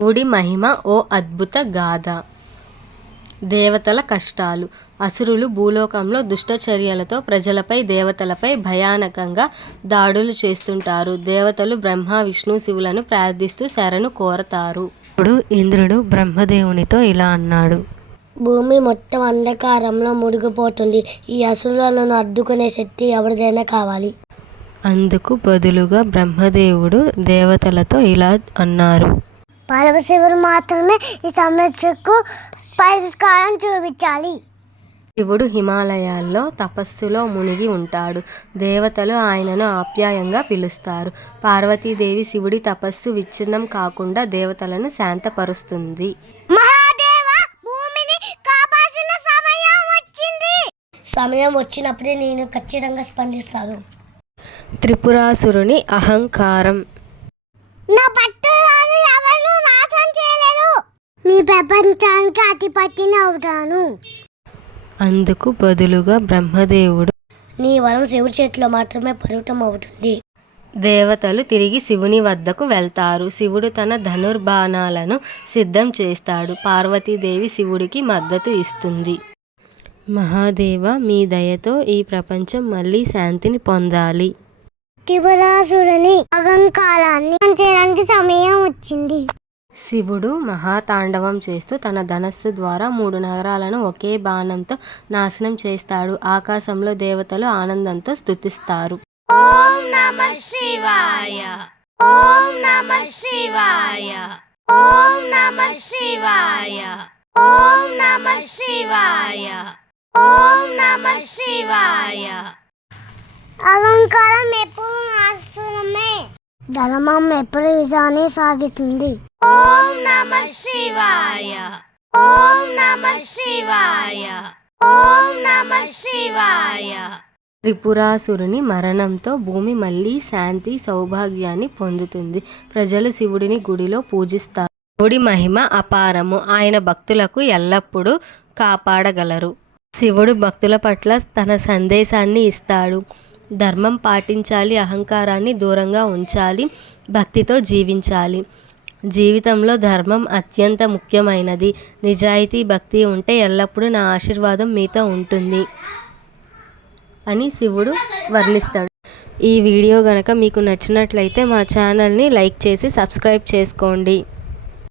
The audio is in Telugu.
శివుడి మహిమ ఓ అద్భుత గాథ. దేవతల కష్టాలు. అసురులు భూలోకంలో దుష్టచర్యలతో ప్రజలపై, దేవతలపై భయానకంగా దాడులు చేస్తుంటారు. దేవతలు బ్రహ్మ, విష్ణు, శివులను ప్రార్థిస్తూ శరణు కోరతారు. ఇప్పుడు ఇంద్రుడు బ్రహ్మదేవునితో ఇలా అన్నాడు. భూమి మొత్తం అంధకారంలో మునిగిపోతుంది. ఈ అసురులను అడ్డుకునే శక్తి ఎవరిదైనా కావాలి. అందుకు బదులుగా బ్రహ్మదేవుడు దేవతలతో ఇలా అన్నారు. పరమశివుడు మాత్రమే ఈ సమస్యకు పరిష్కారం చూపించాలి. శివుడు హిమాలయాల్లో తపస్సులో మునిగి ఉంటాడు. దేవతలు ఆయనను ఆప్యాయంగా పిలుస్తారు. పార్వతీదేవి శివుడి తపస్సు విచ్ఛిన్నం కాకుండా దేవతలను శాంతపరుస్తుంది. సమయం వచ్చినప్పుడే నేను ఖచ్చితంగా స్పందిస్తాను. త్రిపురాసురుని అహంకారం. నా పట్టులను ఎవరు నాశనం చేయలేరు. నీ ప్రపంచానికి అధిపతిని అవుతాను. అందుకు బదులుగా బ్రహ్మదేవుడు, నీ వరం శివుడి చేతిలో మాత్రమే పరిమితం అవుతుంది. దేవతలు తిరిగి శివుని వద్దకు వెళ్తారు. శివుడు తన ధనుర్బాణాలను సిద్ధం చేస్తాడు. పార్వతీదేవి శివుడికి మద్దతు ఇస్తుంది. మహాదేవ, మీ దయతో ఈ ప్రపంచం మళ్ళీ శాంతిని పొందాలి. త్రిపురాసురుని అహంకారాన్ని చేయడానికి సమయం వచ్చింది. శివుడు మహాతాండవం చేస్తూ తన ధనస్సు ద్వారా 3 నగరాలను ఒకే బాణంతో నాశనం చేస్తాడు. ఆకాశంలో దేవతలు ఆనందంతో స్తుతిస్తారు. ఓం నమః శివాయ, ఓం నమః శివాయ, ఓం నమః శివాయ, ఓం నమః శివాయ, ఓం నమః శివాయ. అలంకారం ఎప్పుడు నాశనమే, ధర్మం ఎప్పుడు విజయాన్ని సాగిస్తుంది. ఓం నమః శివాయ, ఓం నమః శివాయ, ఓం నమః శివాయ. త్రిపురాసురుని మరణంతో భూమి మళ్ళీ శాంతి, సౌభాగ్యాన్ని పొందుతుంది. ప్రజలు శివుడిని గుడిలో పూజిస్తారు. శివుడి మహిమ అపారము. ఆయన భక్తులకు ఎల్లప్పుడూ కాపాడగలరు. శివుడు భక్తుల పట్ల తన సందేశాన్ని ఇస్తాడు. ధర్మం పాటించాలి, అహంకారాన్ని దూరంగా ఉంచాలి, భక్తితో జీవించాలి. జీవితంలో ధర్మం అత్యంత ముఖ్యమైనది. నిజాయితీ, భక్తి ఉంటే ఎల్లప్పుడూ నా ఆశీర్వాదం మీతో ఉంటుంది అని శివుడు వర్ణిస్తాడు. ఈ వీడియో గనక మీకు నచ్చినట్లయితే మా ఛానల్ని లైక్ చేసి సబ్స్క్రైబ్ చేసుకోండి.